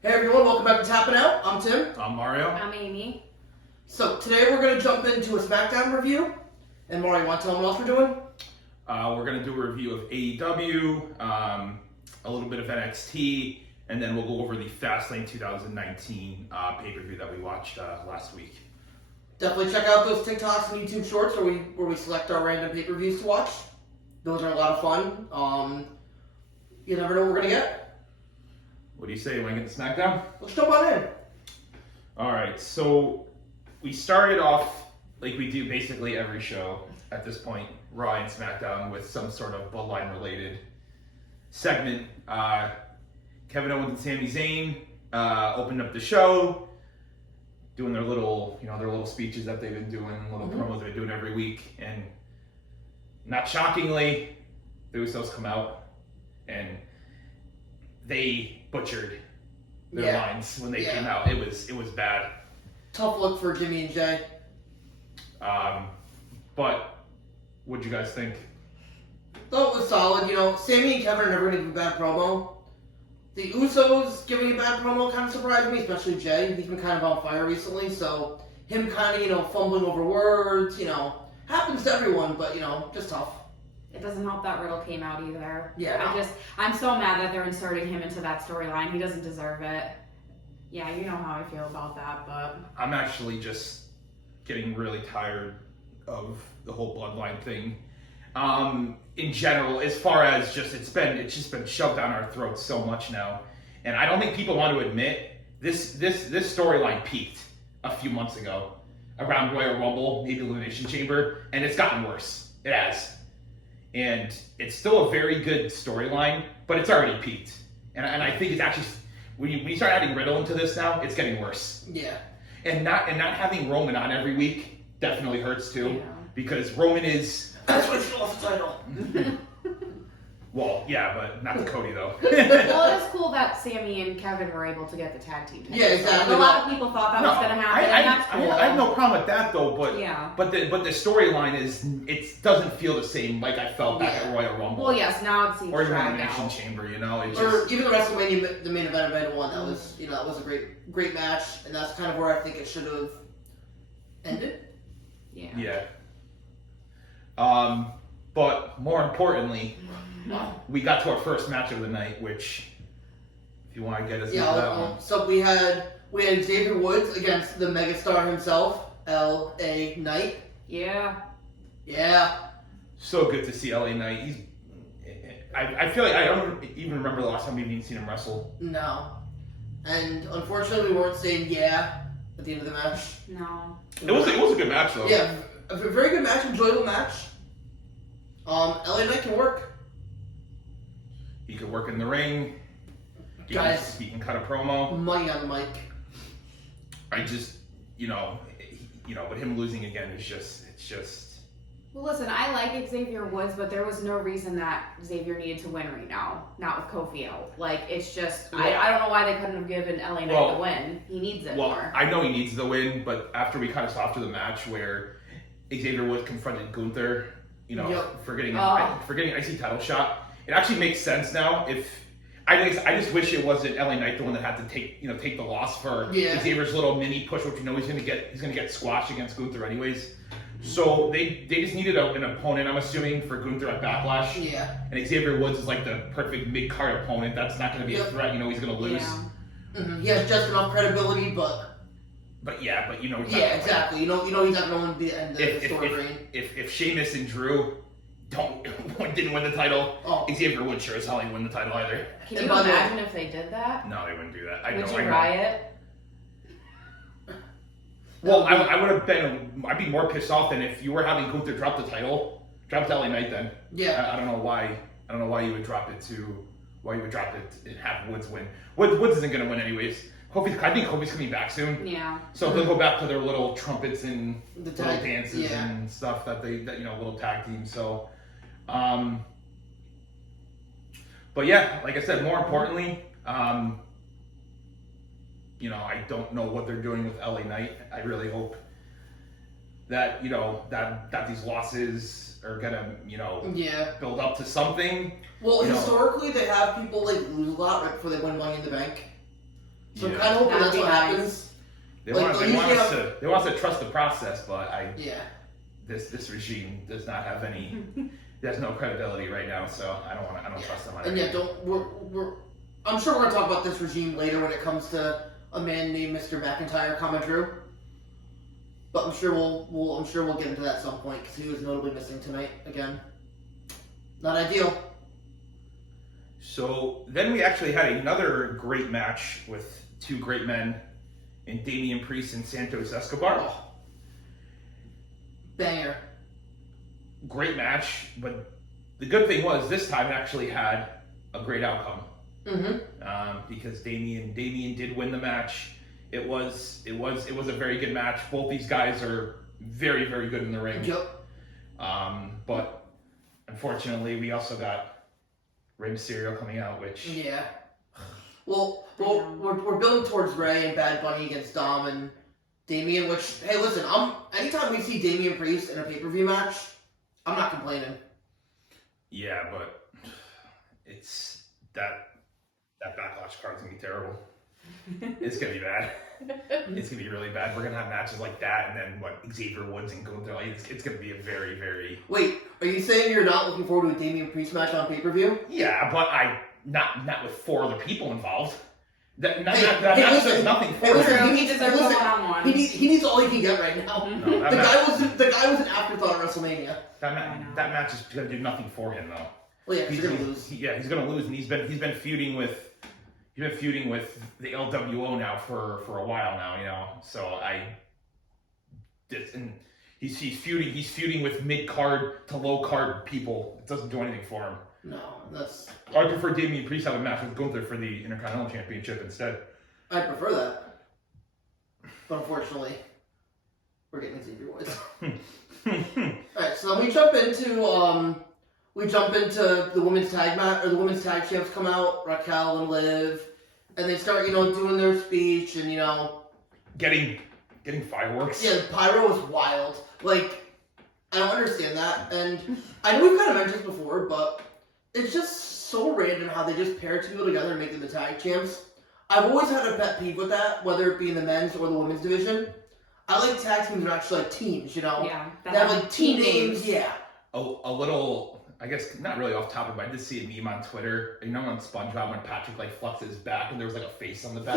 Hey everyone, welcome back to Tapping Out. I'm Tim. I'm Mario. I'm Amy. So today we're going to jump into a Smackdown review. And Mario, you want to tell them what else we're doing? We're going to do a review of AEW, a little bit of NXT, and then we'll go over the Fastlane 2019 pay-per-view that we watched last week. Definitely check out those TikToks and YouTube shorts where we select our random pay-per-views to watch. Those are a lot of fun. You never know what we're going to get. What do you say? You want to get the Smackdown? Let's jump on in. All right, so we started off like we do basically every show at this point, Raw and SmackDown, with some sort of Bloodline-related segment. Kevin Owens and Sami Zayn opened up the show, doing their little speeches that they've been doing, little promos they're doing every week, and not shockingly, the Usos come out and they butchered their lines when they came out. It was bad. Tough look for Jimmy and Jay. But what'd you guys think? Thought it was solid. Sammy and Kevin are never going to give a bad promo. The Usos giving a bad promo kind of surprised me, especially Jay. He's been kind of on fire recently, so him kind of, fumbling over words, happens to everyone, but, just tough. It doesn't help that Riddle came out either. Yeah. I'm so mad that they're inserting him into that storyline. He doesn't deserve it. Yeah, you know how I feel about that, but I'm actually just getting really tired of the whole Bloodline thing. In general, as far as it's just been shoved down our throats so much now, and I don't think people want to admit this storyline peaked a few months ago around Royal Rumble, maybe Elimination Chamber, and it's gotten worse. It has. And it's still a very good storyline, but it's already peaked. And I think it's actually, when you start adding Riddle into this now, it's getting worse. Yeah. And not having Roman on every week definitely hurts too, Yeah. because Roman is. That's why she lost the title. Well, yeah, but not to Cody though. well, it is cool that Sammy and Kevin were able to get the tag team titles. Yeah, exactly. A lot of people thought that was going to happen, and that's cool. I have no problem with that though, but Yeah. but the storyline it doesn't feel the same like I felt back at Royal Rumble. Well, yes, now it seems or even dragged Elimination out. Chamber, Or even the WrestleMania, the main event of one, that was, that was a great match, and that's kind of where I think it should have ended. Yeah. But more importantly, we got to our first match of the night, which, if you want to get us into that one. So we had Xavier Woods against the megastar himself, L.A. Knight. Yeah. Yeah. So good to see LA Knight. I feel like I don't even remember the last time we've even seen him wrestle. No. And unfortunately, we weren't saying at the end of the match. No. It was a good match though. Yeah, a very good match, enjoyable match. LA Knight can work. He could work in the ring. He can cut a promo. Money on the mic. I just, but him losing again is just. Well, listen, I like Xavier Woods, but there was no reason that Xavier needed to win right now. Not with Kofi out. It's just, I don't know why they couldn't have given LA Knight the win. He needs it more. I know he needs the win, but after we kind of saw after the match where Xavier Woods confronted Gunther, for getting IC title shot, it actually makes sense now. I just wish it wasn't LA Knight the one that had to take the loss for Xavier's little mini push, which he's gonna get squashed against Gunther anyways. So they just needed an opponent, I'm assuming, for Gunther at Backlash. Yeah. And Xavier Woods is like the perfect mid-card opponent. That's not going to be a threat. He's going to lose. Yeah. Mm-hmm. He has just enough credibility, but. Yeah, exactly. He's not going to win the end of the story reign. If Sheamus and Drew didn't win the title, Xavier Woods sure as hell ain't win the title either. Can you imagine if they did that? No, they wouldn't do that. Would you riot? Well, I would have been. I'd be more pissed off than if you were having Gunther drop the title. Drop it to LA Knight then. Yeah. I don't know why. I don't know why you would drop it to. Why you would drop it and have Woods win. Woods isn't going to win anyways. I think Kofi's coming back soon. Yeah. So they'll go back to their little trumpets and the little dances and stuff that little tag teams. So, but yeah, like I said, more importantly, I don't know what they're doing with LA Knight. I really hope that that these losses are gonna build up to something. Well, historically they have people lose a lot right before they win Money in the Bank. So I'm kind of hoping that's what happens. They want us to trust the process, but this regime does not have any. There's no credibility right now, so I don't trust them. And I'm sure we're gonna talk about this regime later when it comes to a man named Mr. McIntyre coming through. But I'm sure we'll get into that at some point because he was notably missing tonight again. Not ideal. So then we actually had another great match with two great men in Damian Priest and Santos Escobar. Banger. Great match, but the good thing was this time it actually had a great outcome. Because Damian did win the match. It was a very good match. Both these guys are very, very good in the ring. Yep. But unfortunately, we also got Rey Mysterio coming out, which Well, we're building towards Rey and Bad Bunny against Dom and Damian. Which, hey, listen, anytime we see Damian Priest in a pay-per-view match, I'm not complaining. Yeah, but it's that Backlash card's gonna be terrible. It's gonna be bad. It's gonna be really bad. We're gonna have matches like that, and then Xavier Woods and Gunther. It's gonna be a very, very. Wait, are you saying you're not looking forward to a Damian Priest match on pay-per-view? Yeah, but not with 4 other people involved. That listen, nothing for him. He deserves a one-on-one. He needs all he can get right now. No, the guy was an afterthought at WrestleMania. That match is gonna do nothing for him though. Well, yeah, he's gonna lose. He's gonna lose, and he's been feuding with the LWO now for a while now. So he's feuding with mid card to low card people. It doesn't do anything for him. No, I prefer Damian Priest have a match with Gunther for the Intercontinental Championship instead. I prefer that, but unfortunately, we're getting Xavier Woods. Alright, so then we jump into the women's tag match, or the women's tag champs come out, Raquel and Liv, and they start, doing their speech and, getting fireworks. Yeah, pyro was wild. Like, I don't understand that, and I know we've kind of mentioned this before, but it's just so random how they just pair two people together and make them the tag champs. I've always had a pet peeve with that, whether it be in the men's or the women's division. I like tag teams that are actually like teams, Yeah. They have like team names, yeah. A little, I guess, not really off topic, but I did see a meme on Twitter. On SpongeBob when Patrick flexes his back and there was a face on the back.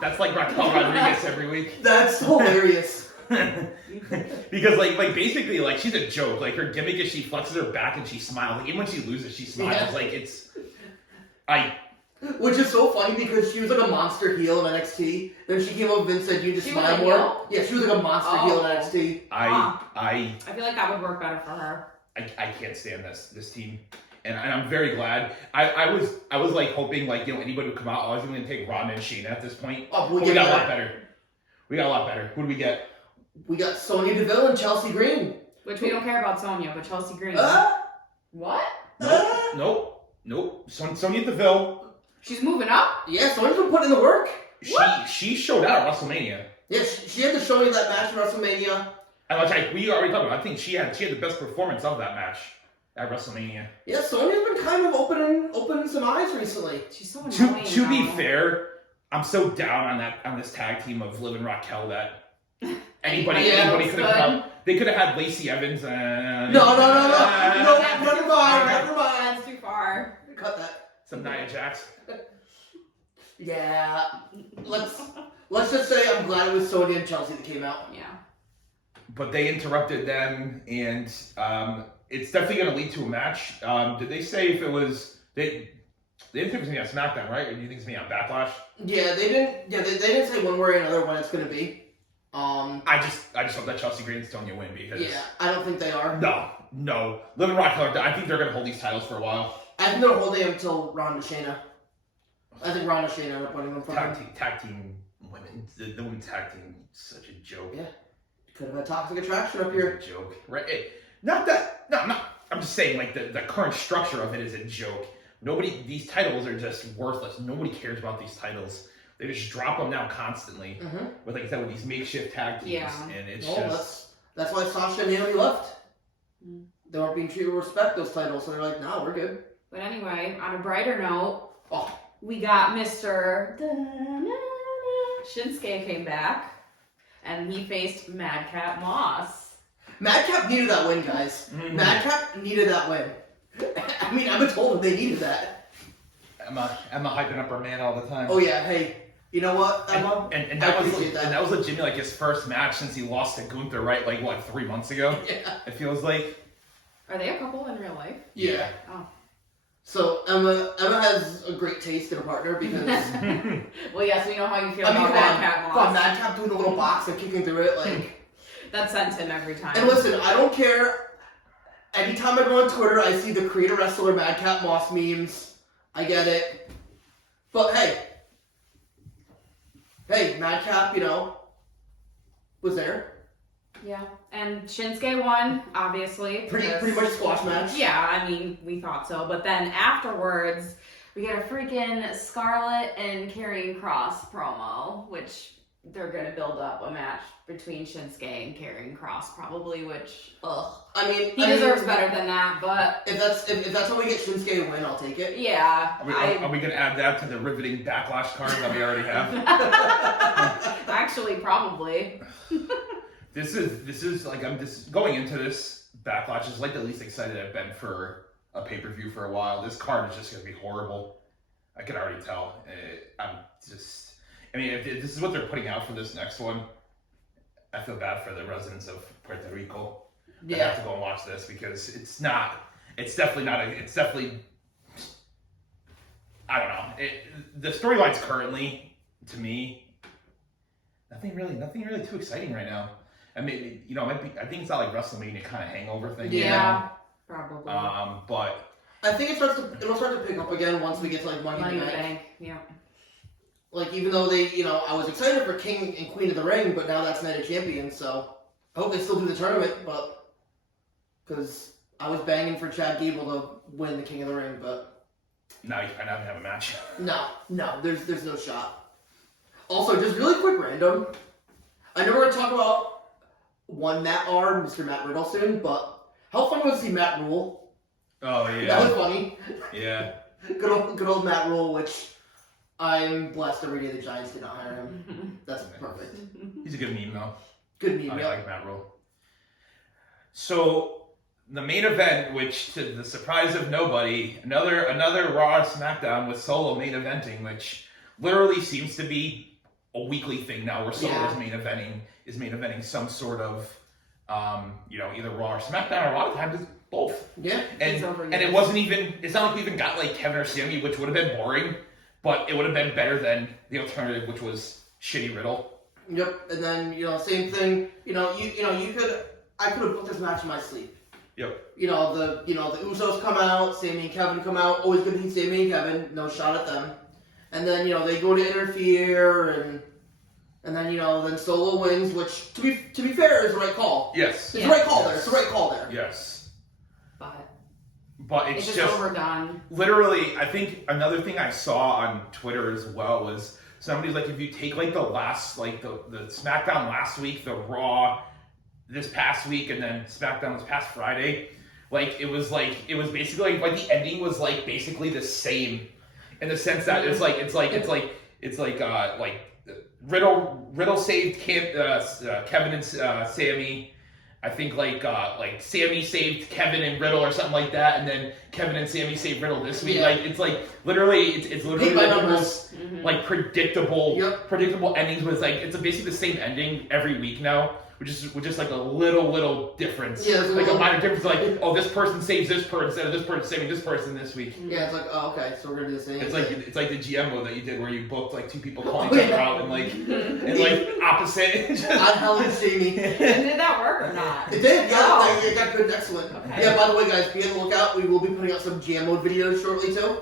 That's like Raquel Rodriguez every week. That's hilarious. Because basically she's a joke. Her gimmick is she flexes her back and she smiles. Even when she loses, she smiles. Yeah. Which is so funny because she was like a monster heel in NXT. Then she came up and said, "You just smile more." Heel? Yeah, she was like a monster heel in NXT. I feel like that would work better for her. I can't stand this team, and I'm very glad. I was hoping anybody would come out. I was going to take Ronda and Sheena at this point. We got a lot better. Who do we get? We got Sonya Deville and Chelsea Green. Which we don't care about Sonya, but Chelsea Green. What? Nope. Sonya Deville. She's moving up? Yeah, Sonya's been putting in the work. She showed out at WrestleMania. Yeah, she had to show you that match at WrestleMania. And we already talked about. I think she had the best performance of that match at WrestleMania. Yeah, Sonya's been kind of opening some eyes recently. She's so annoying. To be fair, I'm so down on this tag team of Liv and Raquel that anybody could have come. They could have had Lacey Evans. No, never mind. That's too far. Cut that. Some Nia Jax. Yeah. Let's just say I'm glad it was Sonya and Chelsea that came out. Yeah. But they interrupted them, and it's definitely going to lead to a match. Did they say if it was they didn't think it was going to be on SmackDown, right? Or do you think it's going to be on Backlash? Yeah, they didn't. Yeah, they didn't say one way or another when it's going to be. I just hope that Chelsea Green and Sonya win because. Yeah, I don't think they are. No. Liv and Raquel, I think they're going to hold these titles for a while. I think they're holding them until Ronda Shayna. I think Ronda Shayna are putting them for tag team women. The women's tag team is such a joke. Yeah. Could have a toxic attraction up here. It's a joke. Right? I'm just saying, the current structure of it is a joke. These titles are just worthless. Nobody cares about these titles. They just drop them now constantly. With, like I said, with these makeshift tag teams. Yeah. And it's that's why Sasha and Naomi left. They weren't being treated with respect, those titles, so they're like, no, we're good. But anyway, on a brighter note, we got Mr. Shinsuke came back, and he faced Madcap Moss. Madcap needed that win, guys. Mm-hmm. Madcap needed that win. I mean, Emma told him they needed that. Emma hyping up her man all the time. Oh yeah, hey, you know what, Emma? And that was legitimately like his first match since he lost to Gunther, right? Like what, 3 months ago? Yeah. It feels like. Are they a couple in real life? Yeah. Oh. So Emma has a great taste in a partner because Well, yes, we know how you feel I mean, about Madcap come on, Moss. Madcap doing a little box and kicking through it, like. That sends him every time. And listen, I don't care. Anytime I go on Twitter, I see the Creator Wrestler Madcap Moss memes. I get it. But hey, Madcap, was there. Yeah, and Shinsuke won, obviously. Pretty much squash match. Yeah, I mean, we thought so. But then afterwards, we get a freaking Scarlett and Karrion Kross promo, which they're going to build up a match between Shinsuke and Karrion Kross, probably, which, ugh. He deserves better than that, but... If that's how we get Shinsuke a win, I'll take it. Yeah. Are we going to add that to the riveting backlash card that we already have? Actually, probably. This is like, I'm just going into this backlash is like the least excited I've been for a pay-per-view for a while. This card is just going to be horrible. I can already tell. If this is what they're putting out for this next one, I feel bad for the residents of Puerto Rico. Yeah. I have to go and watch this because it's definitely, I don't know. The storylines currently, to me, nothing really too exciting right now. I mean, I think it's not like WrestleMania kind of hangover thing. Yeah, probably. But I think it'll start to pick up again once we get to like Money in the Bank. Yeah. Like, even though I was excited for King and Queen of the Ring, but now that's Night of Champions, so I hope they still do the tournament, but because I was banging for Chad Gable to win the King of the Ring, but now you kind of have a match. No, there's no shot. Also, just really quick random, I know we're gonna talk about Mr. Matt Riddle soon, but how fun was to see Matt Rule? Oh yeah, That was funny. Yeah, good old Matt Rule, which I'm blessed every day the Giants did not hire him. That's perfect. he's a good meme though. Good meme. I like Matt Rule. So the main event, which to the surprise of nobody, another Raw or SmackDown with Solo main eventing, which literally seems to be a weekly thing now, where Solo is main eventing some sort of, either Raw or SmackDown, or a lot of times it's both. Yeah. And it wasn't even. It's not like we even got like Kevin or Sammy, which would have been boring, but it would have been better than the alternative, which was shitty Riddle. Yep. And then same thing. I could have booked this match in my sleep. Yep. The Usos come out, Sammy and Kevin come out. Always good to see Sammy and Kevin. No shot at them. And then they go to interfere, and then Solo wins, which to be fair is the right call. Yes. It's the right call there. It's the right call there. Yes. But it's just overdone. Literally, I think another thing I saw on Twitter as well was somebody's like, if you take like the last, like the SmackDown last week, the Raw this past week, and then SmackDown this past Friday, like it was basically like the ending was like basically the same in the sense that it's like Riddle saved Kevin and Sammy. I think like Sammy saved Kevin and Riddle or something like that, and then Kevin and Sammy saved Riddle this week. Yeah. Like it's literally by like numbers. like predictable endings with like it's basically the same ending every week now. With just like a little difference. Yeah, like a minor difference, like, oh, this person saves this person instead of this person saving this person this week. Yeah, it's like, oh, okay, so we're gonna do the same. It's like the GM mode that you did where you booked like two people calling each other out and like opposite. I'd hell and Sammy. And did that work or not? It did, yeah. Oh. It got good, excellent. Okay. Yeah, by the way, guys, be on the lookout. We will be putting out some GM mode videos shortly too.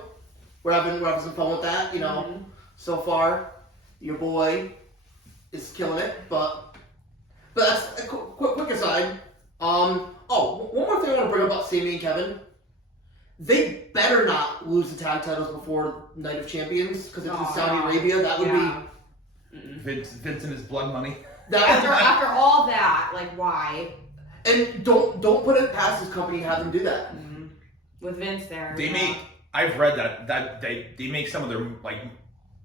We're having some fun with that. So far, your boy is killing it, but that's a quick aside. One more thing I want to bring up about Sammy and Kevin. They better not lose the tag titles before Night of Champions, because it's in Saudi Arabia. That would be Vince and his blood money. After all that, like, why? And don't put it past his company and have them do that. With Vince there. They make I've read that they make some of their like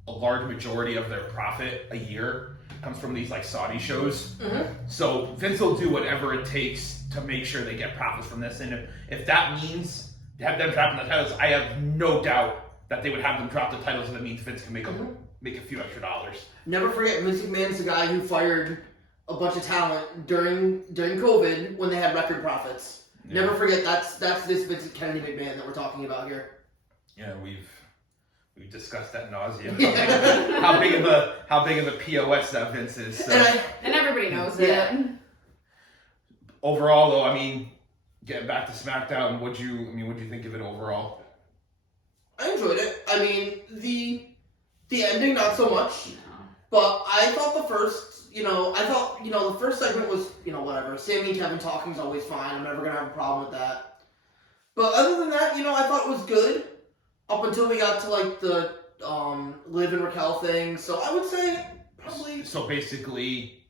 a large majority of their profit a year comes from these like Saudi shows. Mm-hmm. So Vince will do whatever it takes to make sure they get profits from this, and if that means have them dropping the titles, I have no doubt that they would have them drop the titles if it means Vince can make a few extra dollars. Never forget, Vince McMahon's the guy who fired a bunch of talent during COVID when they had record profits. Yeah. Never forget, that's this Vince Kennedy McMahon that we're talking about here. Yeah, we've discussed that nauseum. How big of a POS that Vince is. So. And everybody knows Yeah. it. Overall, though, I mean, getting back to SmackDown, what'd you think of it overall? I enjoyed it. I mean, the ending not so much, but I thought the first segment was, whatever. Sammy and Kevin talking is always fine. I'm never gonna have a problem with that. But other than that, I thought it was good up until we got to like the Liv and Raquel thing. So I would say probably So basically.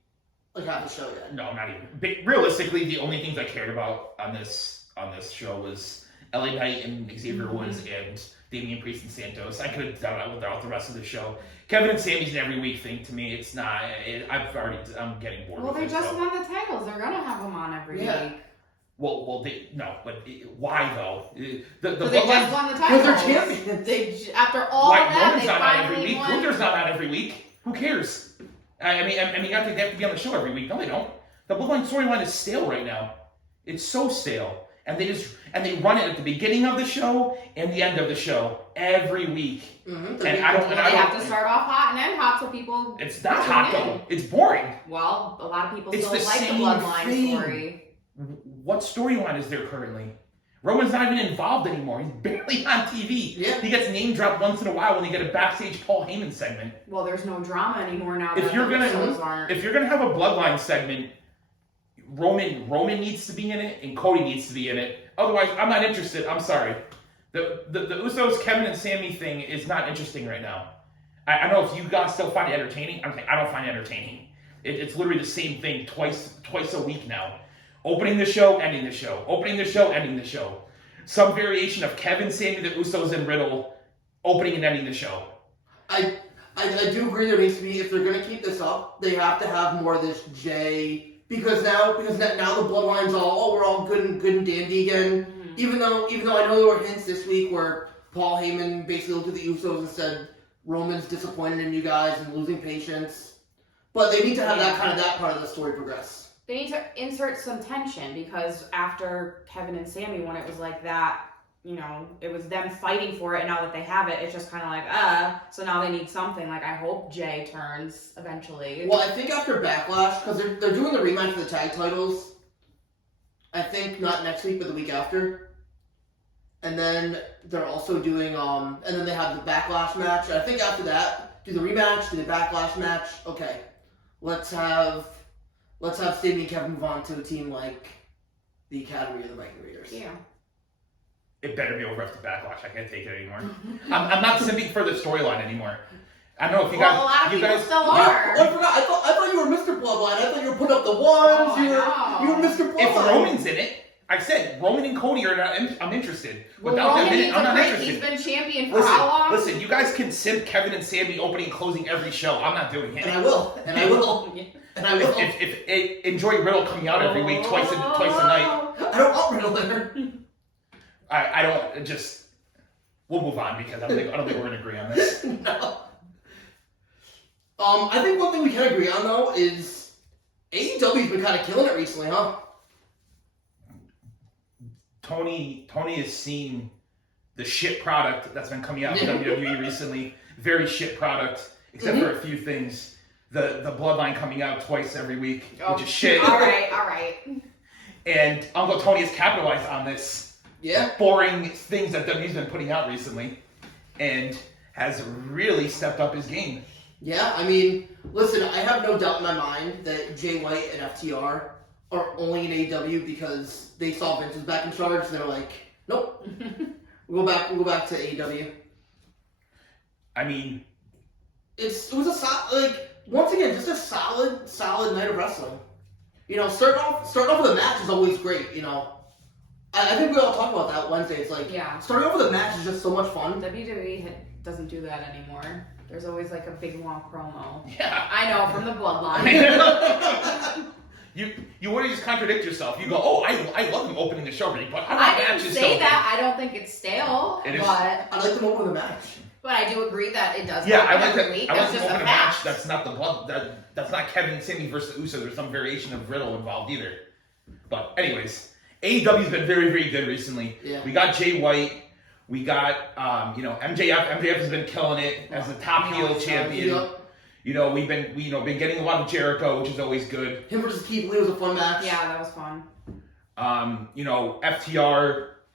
like half the show, yeah. No, not even. Realistically, the only things I cared about on this show was LA Knight and Xavier Woods and Damian Priest and Santos. I could have done that without the rest of the show. Kevin and Sammy's an every week thing to me. It's not. I'm getting bored. Well, with they it, just so. won the titles. They're gonna have them on every week. Well, why though? Because they just won the titles. Because they're champions. After all Why that, Roman's they not on every finally week? won. Gunther's not on every week. Who cares? I mean, they have to be on the show every week. No, they don't. The Bloodline storyline is stale right now. It's so stale, and they run it at the beginning of the show and the end of the show every week. Mm-hmm. And I don't. They have to start off hot and end hot so people. It's not hot though. It's boring. Well, a lot of people It's still the like the same Bloodline thing. story. What storyline is there currently? Roman's not even involved anymore. He's barely on TV. Yeah. He gets name dropped once in a while when they get a backstage Paul Heyman segment. Well, there's no drama anymore now. If that you're the gonna Usos aren't. if you're gonna have a Bloodline segment, Roman needs to be in it and Cody needs to be in it. Otherwise, I'm not interested. I'm sorry. The Usos, Kevin and Sammy thing is not interesting right now. I know if you guys still find it entertaining. I'm saying I don't find it entertaining. It's literally the same thing twice a week now. Opening the show, ending the show. Opening the show, ending the show. Some variation of Kevin, Sammy, the Usos, and Riddle opening and ending the show. I do agree there needs to be, if they're going to keep this up, they have to have more of this Jay, because now the Bloodline's we're all good and dandy again. Mm-hmm. Even though I know there were hints this week where Paul Heyman basically looked at the Usos and said Roman's disappointed in you guys and losing patience. But they need to have that part of the story progress. They need to insert some tension because after Kevin and Sammy, when it was like that, it was them fighting for it, and now that they have it, it's just kind of like, so now they need something. Like, I hope Jay turns eventually. Well, I think after Backlash, because they're doing the rematch for the tag titles, I think not next week, but the week after. And then they're also doing, and then they have the Backlash match. And I think after that, do the rematch, do the Backlash match. Okay, let's have Sammy and Kevin move on to a team like the Academy or the Viking Raiders. Yeah. It better be over after Backlash. I can't take it anymore. I'm not simping for the storyline anymore. I don't know if you guys. Well, a lot of people still are. Oh, I forgot. I thought you were Mr. Bloodline. I thought you were putting up the ones. You were Mr. Bloodline. If Roman's in it, I said Roman and Cody are not. I'm interested. Well, Without Roman them in it, needs I'm a not break. interested. He's been champion for how long? Listen, you guys can simp Kevin and Sammy opening and closing every show. I'm not doing it. And I will. If enjoy Riddle coming out every week, twice a night. I don't want Riddle there. I don't just. We'll move on because I don't think we're going to agree on this. No. I think one thing we can agree on though is AEW's been kind of killing it recently, huh? Tony has seen the shit product that's been coming out of WWE recently. Very shit product, except for a few things. The Bloodline coming out twice every week, which is shit. All right. And Uncle Tony has capitalized on this. Yeah. Boring things that WWE's been putting out recently, and has really stepped up his game. Yeah, I mean, listen, I have no doubt in my mind that Jay White and FTR are only in AEW because they saw Vince was back in charge. So they're like, nope, we'll go back to AEW. I mean, it was a once again just a solid night of wrestling. Starting off with a match is always great. I think we all talk about that Wednesday. It's like, starting off with a match is just so much fun. WWE doesn't do that anymore. There's always like a big long promo. Yeah. I know, from the bloodline. You want to just contradict yourself. You go, oh, I love him opening the show, but I didn't say that. I don't think it's stale, but I like them open the match. But I do agree that it does. Yeah, I like like every week. I That's like just open a a fact. match. That's not the blood. That's not Kevin and Sammy versus the Usos. There's some variation of Riddle involved either. But anyways, AEW's been very, very good recently. Yeah. We got Jay White. We got MJF. MJF has been killing it as the top heel champion. Yep. We've been been getting a lot of Jericho, which is always good. Him versus Keith Lee was a fun match. Yeah, that was fun.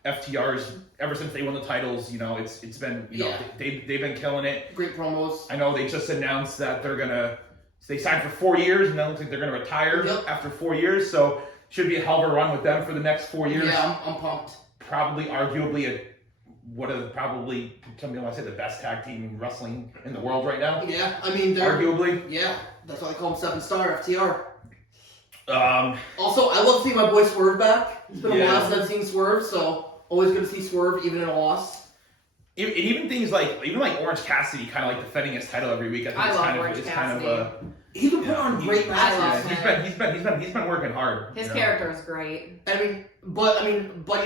FTR's ever since they won the titles, it's been they've been killing it. Great promos. I know they just announced that they signed for 4 years, and then it looks like they're gonna retire after 4 years. So should be a hell of a run with them for the next 4 years. Yeah, I'm pumped. Probably, arguably, some people want to say the best tag team in wrestling in the world right now. Yeah, I mean they're arguably. Yeah, that's why they call them 7-star FTR. Also, I love seeing my boy Swerve back. It's been a while since I've seen Swerve, so always good to see Swerve even in a loss. Even things like Orange Cassidy, kind of like defending his title every week. I think it's kind of a. He's been putting on great matches. He's been working hard. His character is great. Buddy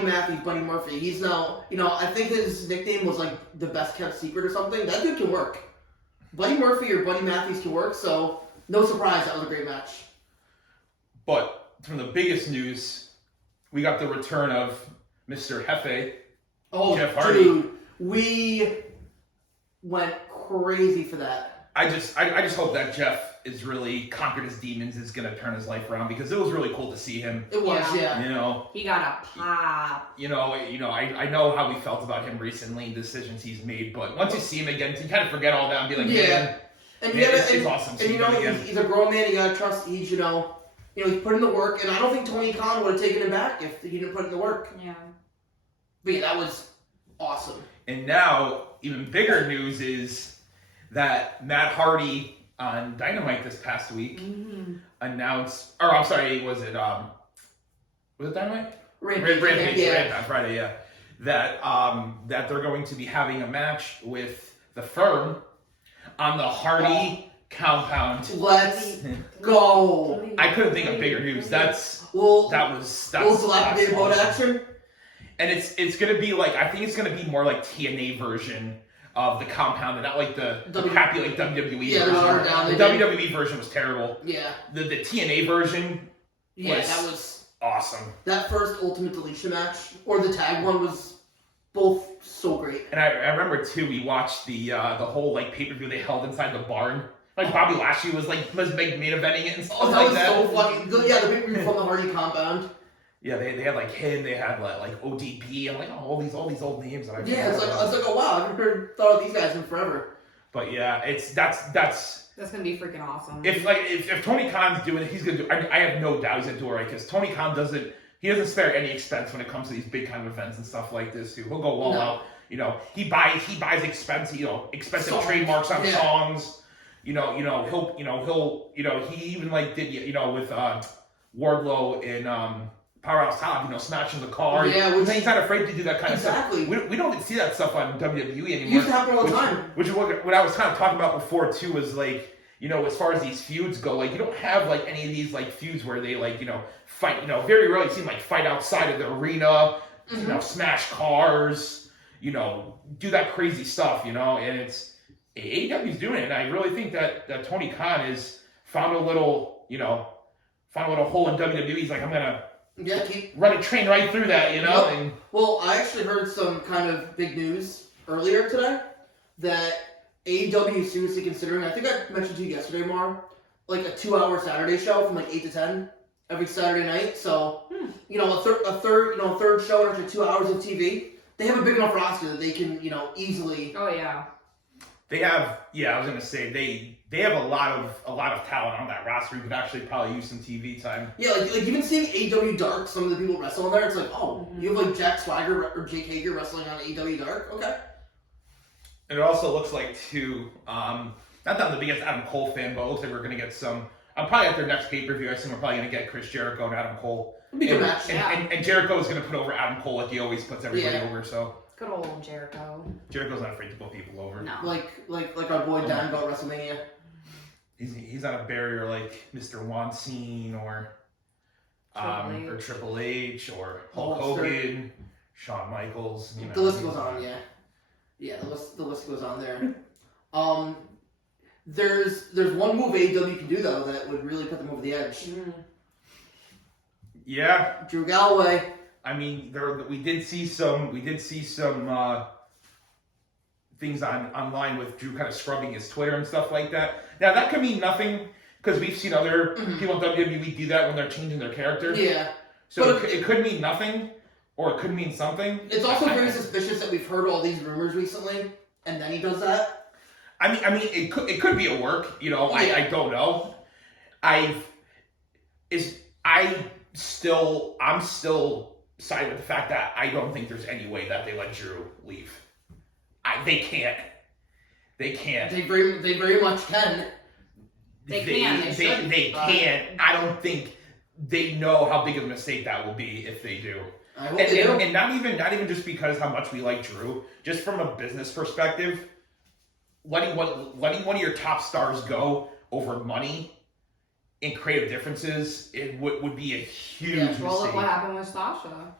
Matthews, Buddy Murphy. He's now, I think his nickname was like the best kept secret or something. That dude can work. Buddy Murphy or Buddy Matthews can work, so no surprise that was a great match. But from the biggest news, we got the return of Mr. Jefe. Oh, Jeff Hardy. Dude, we went crazy for that. I just hope that Jeff is really conquered his demons, is gonna turn his life around, because it was really cool to see him. It was, yeah. He got a pop. I know how we felt about him recently, decisions he's made, but once you see him again, you kind of forget all that and be like, it's awesome. And he's a grown man. You gotta trust he's he's put in the work, and I don't think Tony Khan would have taken him back if he didn't put in the work. Yeah. But yeah, that was awesome. And now, even bigger news is that Matt Hardy on Dynamite this past week announced, was it Dynamite? Rampage on Friday, yeah. That they're going to be having a match with the Firm on the Hardy compound. Let's go. I couldn't think of bigger news. That's dilapidated boat action. And it's gonna be like, I think it's gonna be more like TNA version of the compound, and not like the crappy like WWE version. The WWE version was terrible. Yeah. The TNA version that was awesome. That first Ultimate Deletion match, or the tag one, was both so great. And I remember too, we watched the whole like pay-per-view they held inside the barn. Like Bobby Lashley was main eventing it and stuff like that. That was so funny. The pay-per-view from the Hardy compound. Yeah, they had like him, they had like ODB, and like all these old names that I it's like oh wow, I've never thought of these guys in forever. But yeah, that's gonna be freaking awesome. If Tony Khan's doing it, he's gonna do. I have no doubt he's gonna do it right, because Tony Khan doesn't spare any expense when it comes to these big kind of events and stuff like this too. He'll go all out. He buys expensive songs. Trademarks on songs. He even did with Wardlow in Powerhouse Top, smashing the car. Yeah, he's not afraid to do that kind of stuff. We don't see that stuff on WWE anymore. It used to happen all the time. Which is what I was kind of talking about before too, was as far as these feuds go, you don't have any of these feuds where they fight. Very rarely seem fight outside of the arena, smash cars, do that crazy stuff, and it's AEW's doing it, and I really think that Tony Khan has found a little hole in WWE. He's like, I'm gonna run a train right through that, And, well, I actually heard some kind of big news earlier today that AEW is seriously considering, I think I mentioned to you yesterday, Mar, a 2-hour Saturday show from 8 to 10 every Saturday night. So, a third show after 2 hours of TV. They have a big enough roster that they can, easily. Oh yeah. They have, I was gonna say they have a lot of talent on that roster who could actually probably use some TV time. Yeah, even seeing AEW Dark, some of the people wrestle on there, it's you have Jack Swagger or Jake Hager wrestling on AEW Dark. Okay. And it also looks like too, not that I'm the biggest Adam Cole fan, but it looks like we're gonna get some probably at their next pay-per-view, I assume we're probably going to get Chris Jericho and Adam Cole. It'd be a good match. And Jericho is going to put over Adam Cole like he always puts everybody over. So Good old Jericho. Jericho's not afraid to put people over. No. Like our boy Dan about WrestleMania. He's not a barrier like Mr. Wanseen or Triple H or Hulk Hogan, Shawn Michaels. You know, the list goes on, yeah. The list goes on there. There's one move AEW can do though that would really put them over the edge. Yeah. Drew Galloway. I mean, we did see some things online with Drew kind of scrubbing his Twitter and stuff like that. Now that could mean nothing because we've seen other people in WWE do that when they're changing their character. Yeah. So it could mean nothing, or it could mean something. It's also very suspicious that we've heard all these rumors recently, and then he does that. I mean, it could be a work. You know, Yeah. I don't know. I'm still siding with the fact that I don't think there's any way that they let Drew leave. They can't. They very much can. They can't. I don't think they know how big of a mistake that will be if they do. I hope they do. And not even just because how much we like Drew, just from a business perspective, letting one of your top stars go over money and creative differences, it would be a huge mistake. Well, look what happened with Sasha.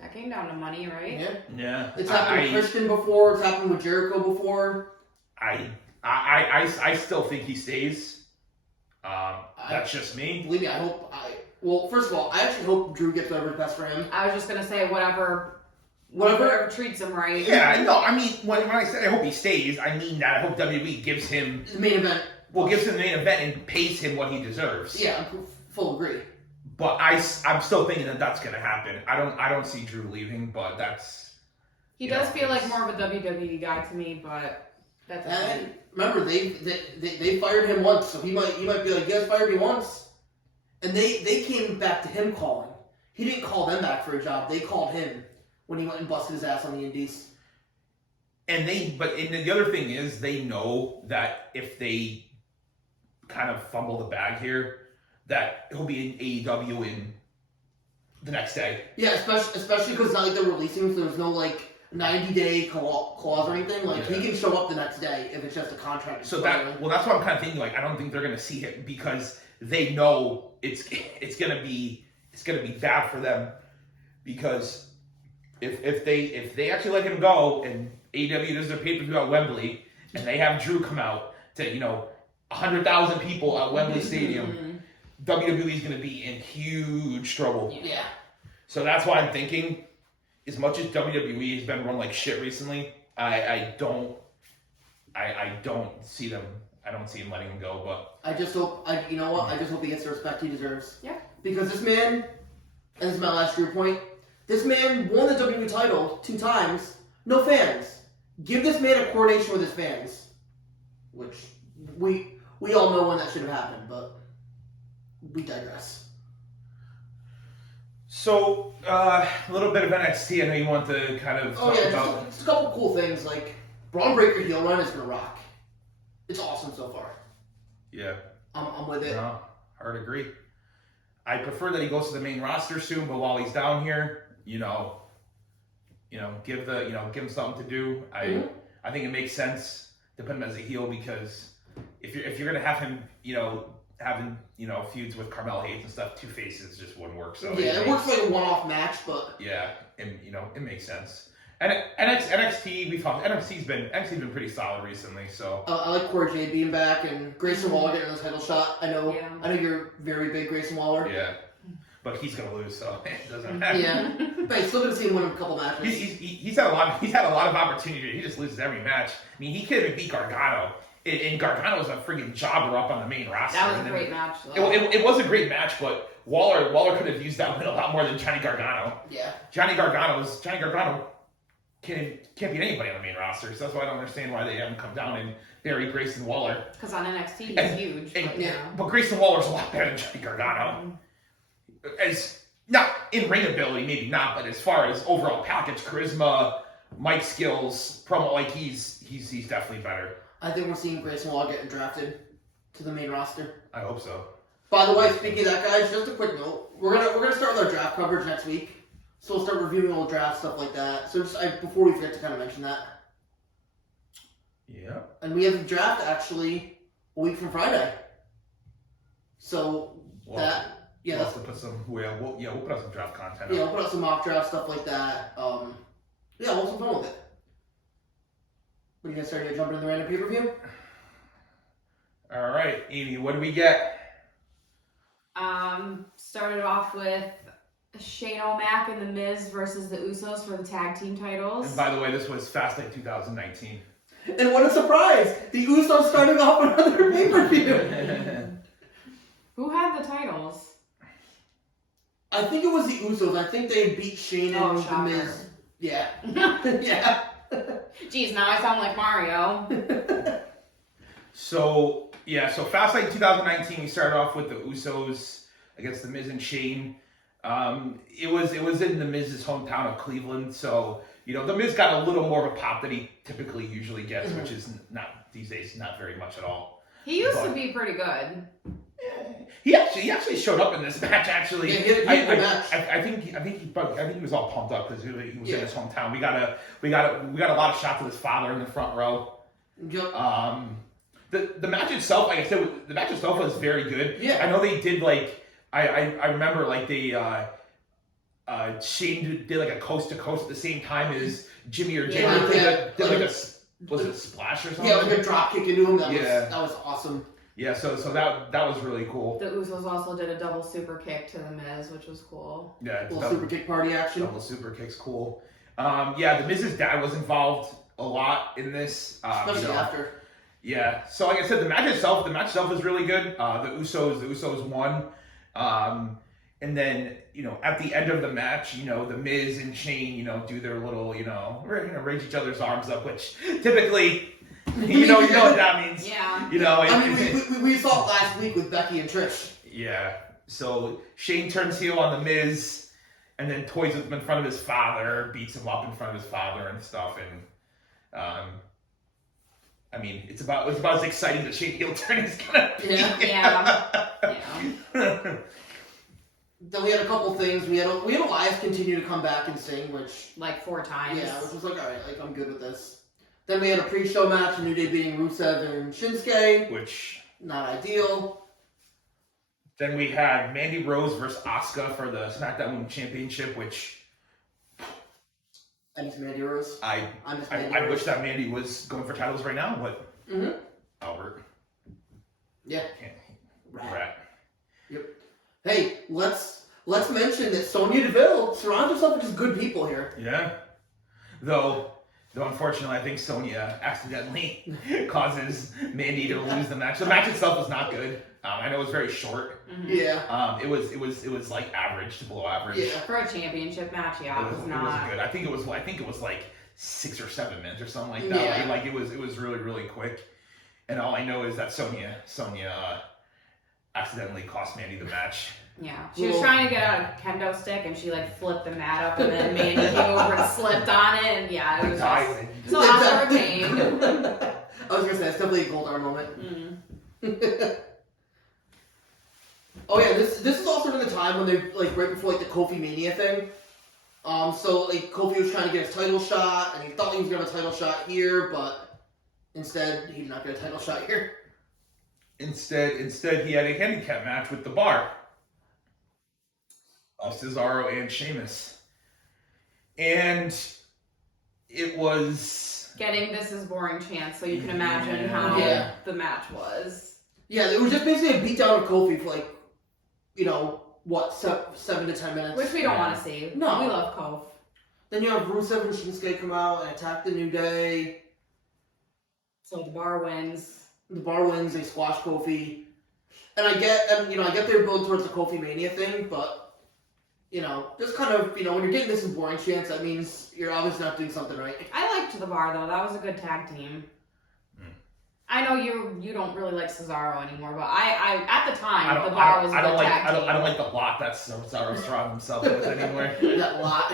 That came down to money, right? Yeah. It's happened with Christian before. It's happened with Jericho before. I still think he stays. That's just me. Believe me, well, first of all, I actually hope Drew gets whatever's best for him. I was just gonna say whatever treats him right. Yeah, no, I mean when I said I hope he stays, I mean that I hope WWE gives him The main event. Well, gives him the main event and pays him what he deserves. Yeah, I'm full agree. But I'm still thinking that that's going to happen. I don't see Drew leaving, but that's... He does feel like more of a WWE guy to me, but that's... And remember, they fired him once, so he might be like, you guys fired me once. And they came back to him calling. He didn't call them back for a job. They called him when he went and busted his ass on the indies. And the other thing is, they know that if they kind of fumble the bag here, that he'll be in AEW in the next day. Yeah, especially because it's not like they're releasing him, so there's no 90-day clause or anything. He can show up the next day if it's just a contract. So that's what I'm kind of thinking. I don't think they're going to see him because they know it's going to be bad for them, because if they actually let him go and AEW does their pay-per-view at Wembley and they have Drew come out to 100,000 people at Wembley Stadium. WWE is going to be in huge trouble. Yeah. So that's why I'm thinking, as much as WWE has been run like shit recently, I don't see them. I don't see him letting him go. But I just hope. I just hope he gets the respect he deserves. Yeah. Because this man, and this is my last Drew point, this man won the WWE title 2 times. No fans. Give this man a coronation with his fans, which we all know when that should have happened, but. We digress. So, a little bit of NXT. I know you want to kind of talk about... just a couple cool things. Braun Breaker heel run is going to rock. It's awesome so far. Yeah. I'm with it. No, hard to agree. I prefer that he goes to the main roster soon, but while he's down here, give him something to do. I think it makes sense to put him as a heel, because if you're going to have him, having feuds with Carmel Hayes and stuff, 2 faces just wouldn't work. So yeah, it works like a one-off match, but yeah, and it makes sense. And NXT's been pretty solid recently. So I like Cora Jade being back and Grayson Waller getting the title shot. I know you're very big Grayson Waller. Yeah, but he's gonna lose, so it doesn't matter. Yeah, but still gonna see him win a couple matches. He's had a lot of opportunity. He just loses every match. I mean, he could have beat Gargano. And Gargano's a freaking jobber up on the main roster. That was a great match, though. It was a great match, but Waller could have used that win a lot more than Johnny Gargano. Yeah. Johnny Gargano can't beat anybody on the main roster, so that's why I don't understand why they haven't come down and bury Grayson Waller. Because on NXT he's huge. But Grayson Waller's a lot better than Johnny Gargano. As not in ring ability, maybe not, but as far as overall package, charisma, mic skills, promo, he's definitely better. I think we're seeing Grayson Waller getting drafted to the main roster. I hope so. By the way, speaking of that, guys, just a quick note. We're gonna start with our draft coverage next week. So we'll start reviewing all the draft stuff like that. So just before we forget to kind of mention that. Yeah. And we have the draft actually a week from Friday. So We'll that we'll have to put some. We'll put out some draft content. we'll put out some mock draft stuff like that. We'll have some fun with it. What are you guys starting to jump into the random pay-per-view? All right, Amy, what do we get? Started off with Shane O'Mac and The Miz versus the Usos for the tag team titles. And by the way, this was Fastlane 2019. And what a surprise! The Usos starting off another pay-per-view. Who had the titles? I think it was the Usos. I think they beat Shane and The shocker. Miz. Yeah. Yeah. Jeez, now I sound like Mario. So Fastlane 2019, we started off with the Usos against the Miz and Shane. It was in the Miz's hometown of Cleveland, so the Miz got a little more of a pop than he typically usually gets, which is not these days not very much at all. He used to be pretty good. He actually showed up in this match. Actually, Yeah, he had a good match. I think he was all pumped up because he was in his hometown. We got a lot of shots of his father in the front row. Yep. The match itself, like I said, the match itself was very good. Yeah. I know they did I remember they Shane did like a coast to coast at the same time as Jimmy or Jimmy did like a was it a splash or something? Yeah, like a drop kick into him. That was awesome. Yeah, so that was really cool. The Usos also did a double super kick to the Miz, which was cool. Yeah, Little super kick party action. Double super kicks, cool. The Miz's dad was involved a lot in this. Especially after. Yeah, so like I said, the match itself was really good. The Usos won. And then, at the end of the match, the Miz and Shane, do their little, raise each other's arms up, which typically, you know what that means. Yeah. We saw it last week with Becky and Trish. Yeah. So Shane turns heel on the Miz, and then toys with him in front of his father, beats him up in front of his father and stuff, and it's about as exciting as Shane heel turn is gonna be. Yeah. Then we had a couple things. We had Elias continue to come back and sing, which 4 times. Yeah, which was like, all right, I'm good with this. Then we had a pre-show match, New Day beating Rusev and Shinsuke, Which not ideal. then we had Mandy Rose versus Asuka for the SmackDown Women's Championship, which And it's Mandy Rose. I wish that Mandy was going for titles right now, but Albert. Yeah. Rat. Yep. Hey, let's mention that Sonya Deville surrounds herself with just good people here. Yeah. Though unfortunately, I think Sonya accidentally causes Mandy to lose the match. The match itself was not good. I know it was very short. Mm-hmm. Yeah. It was like average to below average. Yeah. For a championship match, it was not. It was good. I think it was like 6 or 7 minutes or something like that. Yeah. Like it was really, really quick. And all I know is that Sonya accidentally cost Mandy the match. Yeah, she was trying to get out a kendo stick and she flipped the mat up and then Mandy came over and slipped on it and it was just so Asuka retained. I was gonna say it's definitely a Goldar moment. Oh yeah, this is also in the time when they right before the Kofi Mania thing. So Kofi was trying to get his title shot and he thought he was gonna have a title shot here, but instead he did not get a title shot here. Instead he had a handicap match with the Bar of Cesaro and Sheamus. And it was getting this is boring chance, so you can imagine how the match was. Yeah, it was just basically a beatdown of Kofi for 7 to 10 minutes. Which we don't want to see. No. We love Kofi. Then you have Rusev and Shinsuke come out and attack the New Day. So the Bar wins. The Bar wins, they squash Kofi. And I get their build towards the Kofi Mania thing, but just kind of, when you're getting this in boring chance, that means you're obviously not doing something right. I liked the Bar though. That was a good tag team. I know you don't really like Cesaro anymore, but I at the time the Bar was a good tag team. I don't like the lot that Cesaro surrounded himself with anymore. That lot.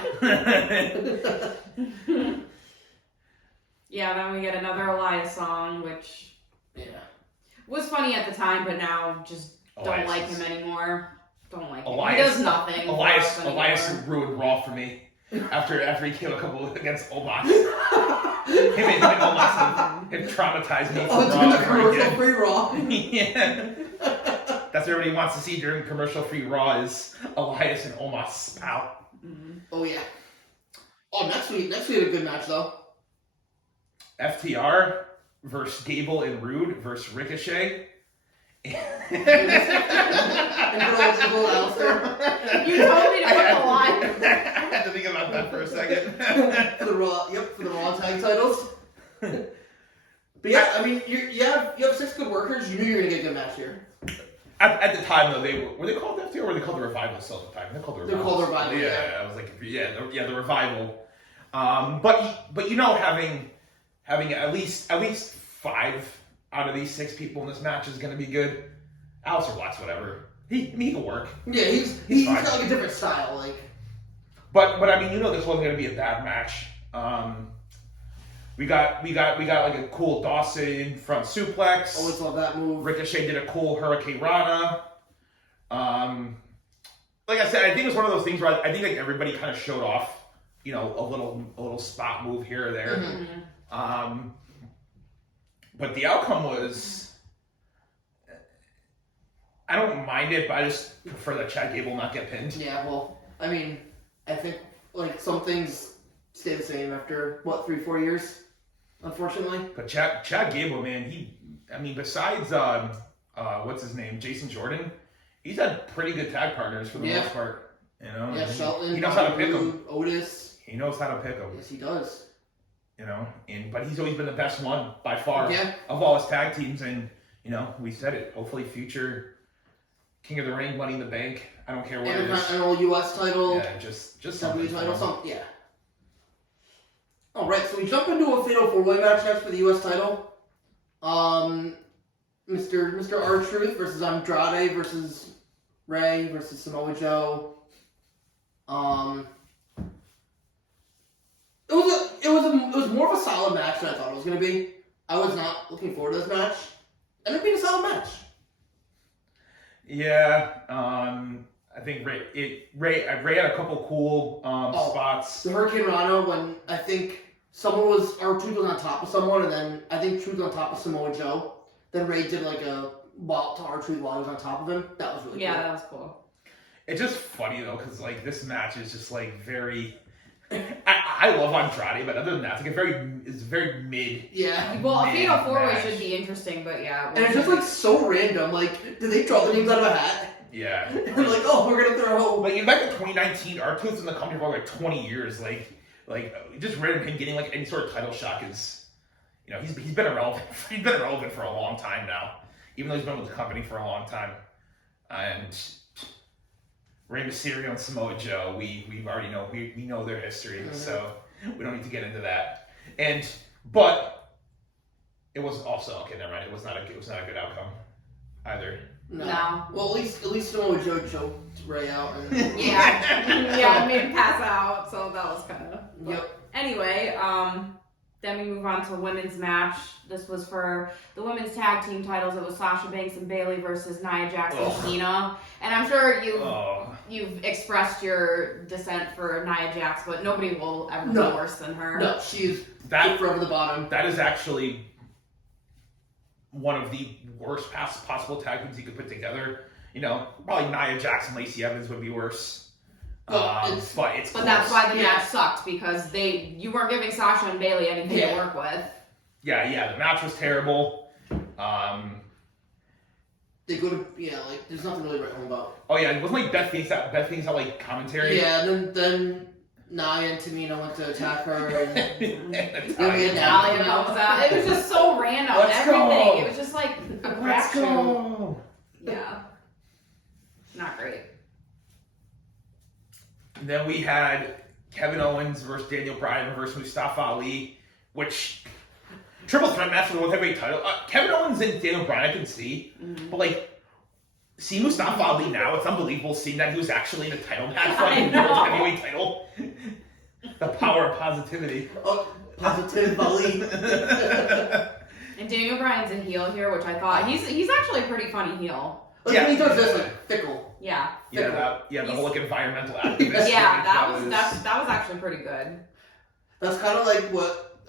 Yeah, then we get another Elias song, which... Yeah. Was funny at the time, but now just don't Elias like is- him anymore. Don't like him. He Elias- does nothing. for Elias us anymore. ruined Raw for me after he killed a couple against Omos. him and Omos have traumatized me. Oh, for doing the Raw ever commercial free Raw. again. Yeah. That's what everybody wants to see during commercial-free Raw is Elias and Omos pal. Mhm. Oh yeah. Oh, next week we had a good match though. FTR versus Gable and Rude versus Ricochet. And good old Alistair. You told me to put the line. I had to think about that for a second. For the Raw tag titles. But yeah, I mean, you have 6 good workers. You knew you were gonna get a good match here. At the time, though, were they called FTR or were they called the Revival still at the time? They're called the Revival. They're called the Revival, Yeah, I was like, the Revival. But you know, having at least 5 out of these 6 people in this match is going to be good. Alistair Black's whatever. He can work. Yeah, he's fine. got like a different style, like. But I mean, you know, this wasn't going to be a bad match. We got like a cool Dawson front suplex. Always love that move. Ricochet did a cool Hurricane Rana. Like I said, I think it was one of those things where I think like everybody kind of showed off, you know, a little spot move here or there. Mm-hmm. But the outcome was, I don't mind it, but I just prefer that Chad Gable not get pinned. Yeah, well, I mean, I think like some things stay the same after 3-4 years, unfortunately. But Chad Gable, man, besides what's his name, Jason Jordan, he's had pretty good tag partners for the most part. You know, Yeah, Shelton. He knows how to pick them. Otis. He knows how to pick them. Yes, he does. You know, but he's always been the best one by far of all his tag teams, and you know, we said it. Hopefully, future King of the Ring, Money in the Bank. I don't care what it is. Intercontinental U.S. title. Yeah, just W something. title, something. Yeah. All right, so we jump into a fatal 4-way match next for the U.S. title. Mr. R-Truth versus Andrade versus Ray versus Samoa Joe. It was more of a solid match than I thought it was going to be. I was not looking forward to this match. And it being a solid match. Yeah, I think Ray had a couple cool spots. The Hurricane Rana when I think R-Truth was on top of someone, and then I think Truth was on top of Samoa Joe. Then Ray did like a ball to R-Truth while he was on top of him. That was really cool. Yeah, that was cool. It's just funny though, because like this match is just like very. I love Andrade, but other than that, it's very mid. Yeah. Well, a mid fatal 4-way match. should be interesting, but yeah. And it's just like so random. Like, did they draw the names out of a hat? Yeah. They're like, oh, we're gonna throw. Like back in 2019, R-Truth's in the company for like 20 years. Like just random him getting like any sort of title shot is, you know, he's been irrelevant. He's been irrelevant for a long time now, even though he's been with the company for a long time. And Rey Mysterio and Samoa Joe, we already know we know their history, so we don't need to get into that. But it was also okay. Never mind. It was not a good outcome either. No. Well, at least Samoa Joe choked Ray out. And... Yeah, made him pass out, so that was kind of... Yep. Anyway, then we move on to women's match. This was for the women's tag team titles. It was Sasha Banks and Bayley versus Nia Jax and Cena. And I'm sure you've expressed your dissent for Nia Jax, but nobody will ever be worse than her. No, she's forever the bottom. That is actually one of the worst possible tag teams you could put together. You know, probably Nia Jax and Lacey Evans would be worse. But that's why the match sucked, because you weren't giving Sasha and Bayley anything to work with. Yeah, the match was terrible. They go to like there's nothing really right home about. Oh yeah, it wasn't like Beth Phoenix had like commentary. Yeah, and then Nia and Tamina went to attack her, and Natalya comes out. It was just so random. Everything. It was just like a crap show. Yeah, not great. And then we had Kevin Owens versus Daniel Bryan versus Mustafa Ali, which triple threat match for the World Heavyweight title. Kevin Owens and Daniel Bryan I can see, but like see Mustafa Ali now, it's unbelievable seeing that he was actually in a title match for the World Heavyweight title. The power of positivity. Oh, positive Ali. And Daniel Bryan's a heel here, which I thought he's actually a pretty funny heel. Like when he does this, like fickle. Yeah. The whole like environmental activist. Yeah, that was actually pretty good. That's kind of like what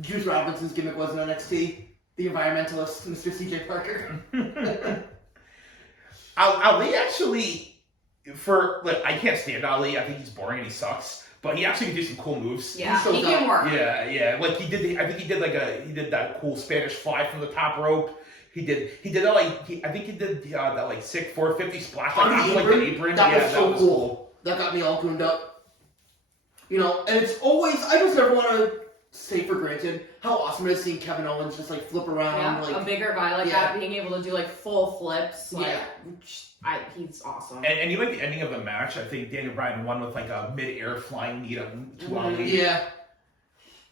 Juice Robinson's gimmick was in NXT, the environmentalist, Mr. CJ Parker. Ali actually, I can't stand Ali. I think he's boring and he sucks. But he actually can do some cool moves. Yeah, he can work. Yeah. Like he did that cool Spanish fly from the top rope. He did that like sick 450 splash like the apron. That was so cool. That got me all gooned up. You know, and it's always, I just never want to take for granted how awesome it is seeing Kevin Owens just like flip around. Yeah, like a bigger guy like that being able to do like full flips. Like, he's awesome. And you like the ending of the match. I think Daniel Bryan won with like a mid-air flying knee to Ali. Yeah.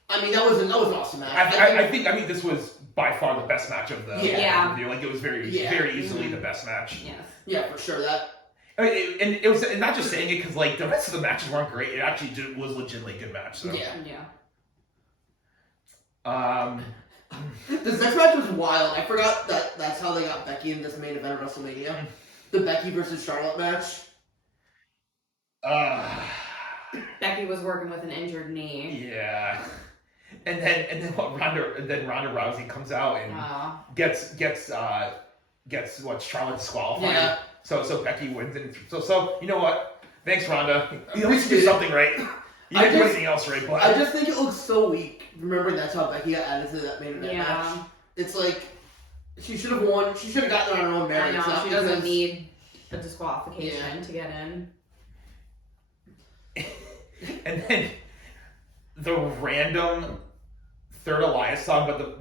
I mean, that was an awesome match. I think this was by far the best match of the review. Like it was very easily the best match. Yes. Yeah, for sure. That. I mean, and it was not just saying it because like the rest of the matches weren't great. It actually was legitimately a good match. So. Yeah. This next match was wild. I forgot that's how they got Becky in this main event of WrestleMania. The Becky versus Charlotte match. Becky was working with an injured knee. Yeah. And then Ronda Rousey comes out and gets Charlotte disqualified. Yeah. So Becky wins, and so you know what? Thanks, Ronda. You at least do something right. You didn't do anything else right, but I just think it looks so weak. Remembering that's how Becky got added to that main event match. It's like she should have won. She should have gotten there on her own merit. I know she doesn't need a disqualification to get in. And then the random third Elias song, but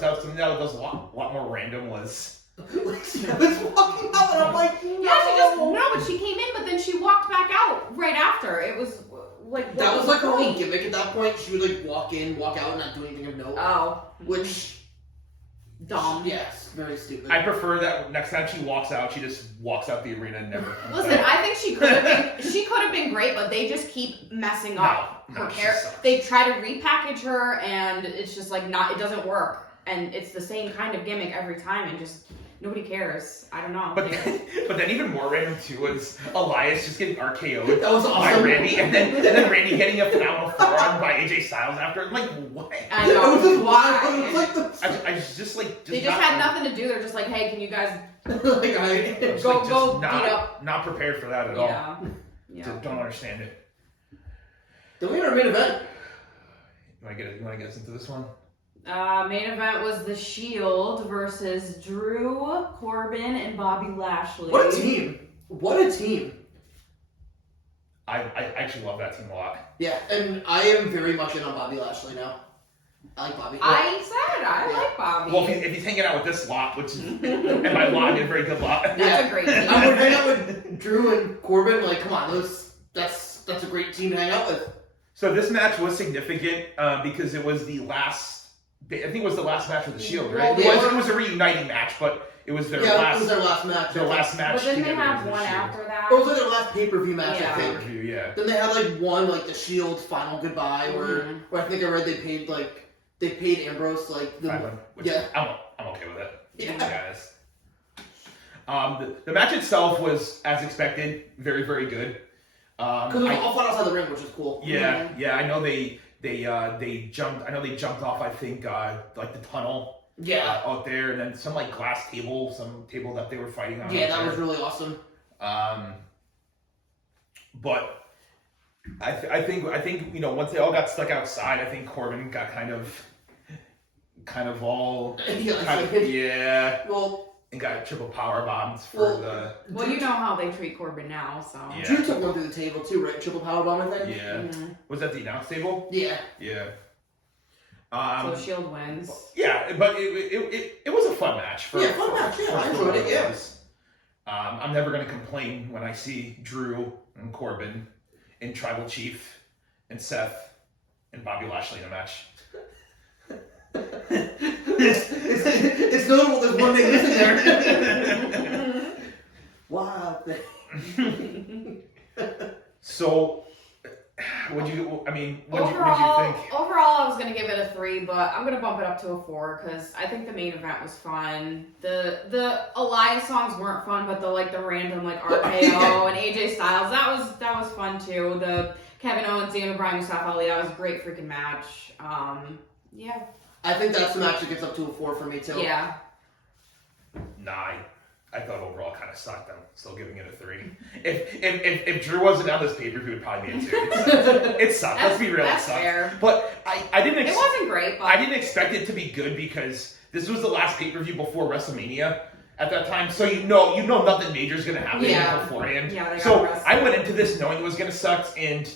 something that was a lot more random was. Like she was walking out, and I'm like, no. But she came in, but then she walked back out right after. It was like that was like her whole gimmick at that point. She would like walk in, walk out, and not do anything of note. Oh, which dumb. Yes, very stupid. I prefer that next time she walks out, she just walks out the arena and never comes Listen, out. I think she could have been great, but they just keep messing up her character. They try to repackage her, and it's just like it doesn't work, and it's the same kind of gimmick every time, and just nobody cares. I don't know. But then even more random too was Elias just getting RKO'd that was awesome. by Randy, and then Randy getting a phenomenal forearm by AJ Styles after. I'm like, what? I know. It was just why? I just like. They just had nothing to do. They're just like, hey, can you guys go beat up? Not prepared for that at all. Yeah. Don't understand it. Then we had our main event. You want to get us into this one? Main event was The Shield versus Drew Corbin and Bobby Lashley. What a team! I actually love that team a lot. Yeah, and I am very much in on Bobby Lashley now. I like Bobby. I like Bobby. Well, if he's hanging out with this lot, which is, and by lot, I mean a very good lot. That's a great team. I would hang out with Drew and Corbin. Like, come on, that's a great team to hang out with. So this match was significant because it was the last. I think it was the last match with the Shield, right? It was a reuniting match, but it was their last. It was their last match. Their last match. But didn't they have one after that? It was like their last pay-per-view match, I think. Pay-per-view, yeah. Then they had like one, like the Shield's final goodbye, where I think I read they paid Ambrose like the I'm okay with it. Yeah. To be honest. The match itself was, as expected, very, very good. Because it was all fought outside the ring, which is cool. Yeah, I know they jumped. I know they jumped off. I think like the tunnel. Yeah. Out there, and then some like glass table, some table that they were fighting on. Yeah, that was really awesome. But I think once they all got stuck outside, I think Corbin got kind of all Well. And got triple power bombs for the. Well, you know how they treat Corbin now, so. Yeah. Drew took one through the table too, right? Triple power bomb, I think. Yeah. Mm-hmm. Was that the announce table? Yeah. Yeah. So Shield wins. Yeah, but it was a fun match. Fun match. Yeah, I enjoyed it. Yeah. I'm never gonna complain when I see Drew and Corbin and Tribal Chief and Seth and Bobby Lashley in a match. It's notable there's one thing missing there. Wow. So what did you think? Overall, I was gonna give it a 3, but I'm gonna bump it up to a 4 because I think the main event was fun. The Elias songs weren't fun, but the random RKO and AJ Styles that was fun too. The Kevin Owens, Daniel Bryan, Mustafa Ali, that was a great freaking match. Yeah. I think that's the match that gets up to a 4 for me too. Yeah. Nah, I thought overall kind of sucked. I'm still giving it a 3. If Drew wasn't on this pay-per-view, it would probably be a 2. It sucked. Let's be real, it sucked. Fair. But I didn't. It wasn't great. But I didn't expect it to be good because this was the last pay-per-view before WrestleMania at that time. So you know nothing major is gonna happen beforehand. Yeah. So I went into this knowing it was gonna suck, and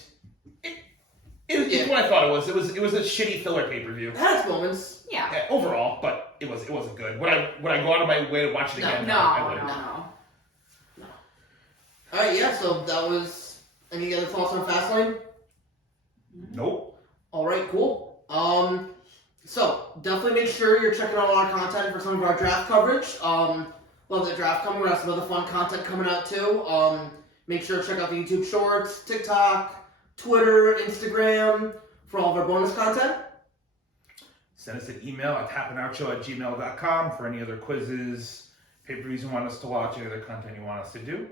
it's what I thought it was. It was a shitty filler pay-per-view. It had its moments. Yeah. Overall, but it wasn't good. Would I go out of my way to watch it again? No. I wouldn't. Alright, yeah, so that was... Any other thoughts on Fastlane? Nope. Alright, cool. So, definitely make sure you're checking out our content for some of our draft coverage. Love the draft coming. We have some other fun content coming out too. Make sure to check out the YouTube Shorts, TikTok, Twitter, Instagram for all of our bonus content. Send us an email at tappingoutShow@gmail.com for any other quizzes, pay-per-views you want us to watch, any other content you want us to do.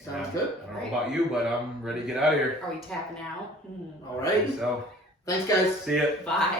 Sounds good. I don't know about you, but I'm ready to get out of here. Are we tapping out? Alright. So, Thanks, guys. see ya. Bye.